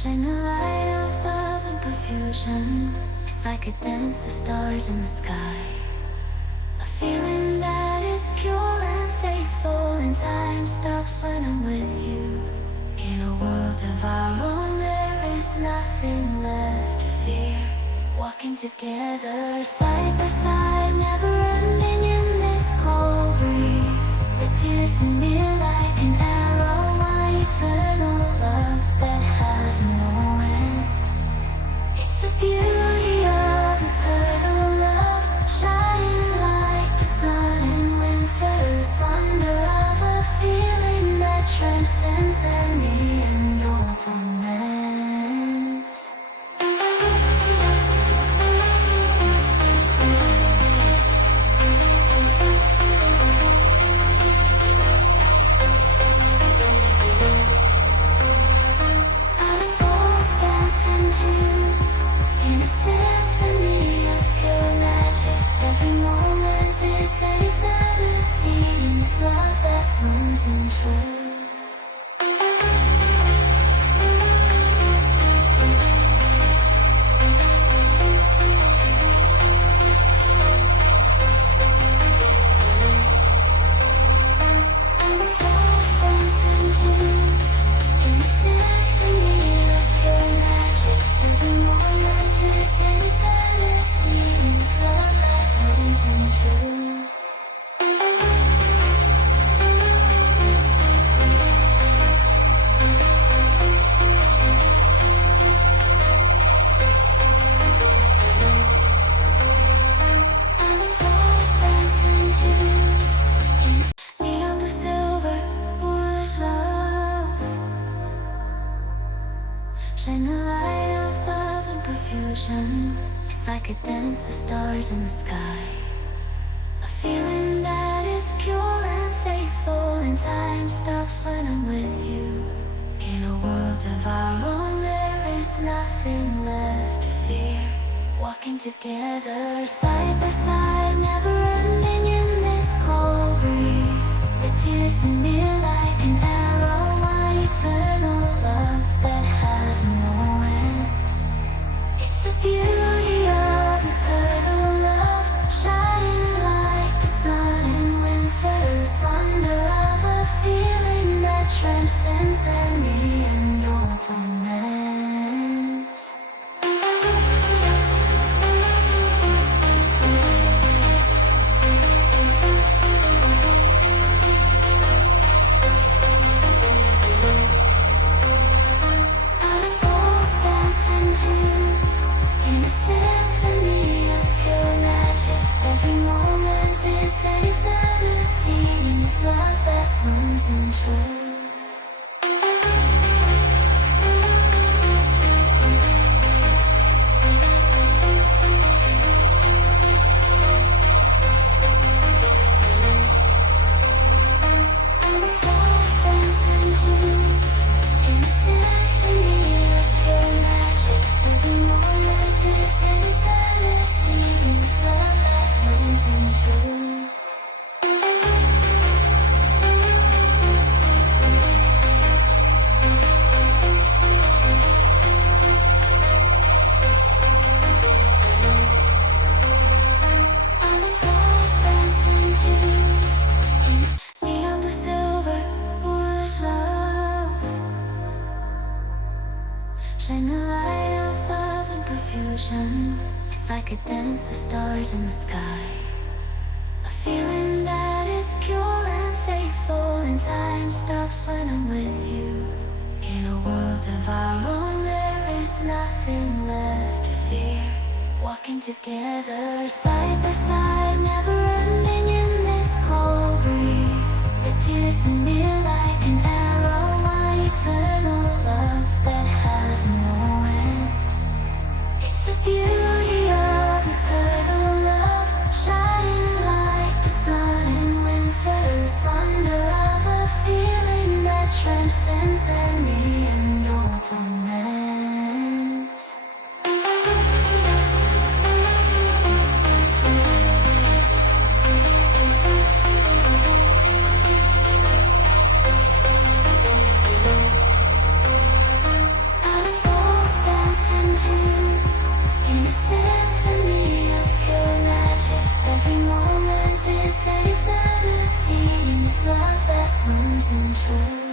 Shine the light of love and profusion. It's like a dance of stars in the sky. A feeling that is pure and faithful, and time stops when I'm with you. In a world of our own, there is nothing left to fear. Walking together, side by side, never ending in this cold breeze. The tears in me like an arrow, my eternal love that has no end. It's the beauty of eternal love, shining like the sun in winter's wonder of a feeling that transcends any and all torment. Our souls dance into in a symphony of pure magic. Every moment is an eternity in this love that blooms in truth. And souls dance into in a symphony of pure magic. Every moment is an eternity in this love that blooms in truth. And souls dance into beyond the silver wood love. Shine the light of love and profusion. It's like a dance of stars in the sky. A feeling that is pure and faithful, and time stops when I'm with you. In a world of our own, there is nothing left to fear. Walking together, side by side, never ending in this cold breeze. The tears in me like an arrow, my eternal love that has no end. It's the beauty of eternal love, shining like the sun in winter's wonder of a feeling that transcends any and all torment. Our souls dance into in a symphony of pure magic. Every moment is an eternity in this love that blooms in truth. And souls dance into in a symphony of pure magic. Every moment is an eternity in this love that blooms in truth. Our souls dance into beyond the silver wood love. Shine the light of love and profusion. It's like a dance of stars in the sky. A feeling that is pure and faithful, and time stops when I'm with you. In a world of our own, there is nothing left to fear. Walking together, side by side, never ending in this cold breeze. The tears in me like an arrow, my eternal love that has no end. It's the beauty of eternal love, shining like the sun in winter's wonder of a feeling that transcends any and all torment. Our souls losing track.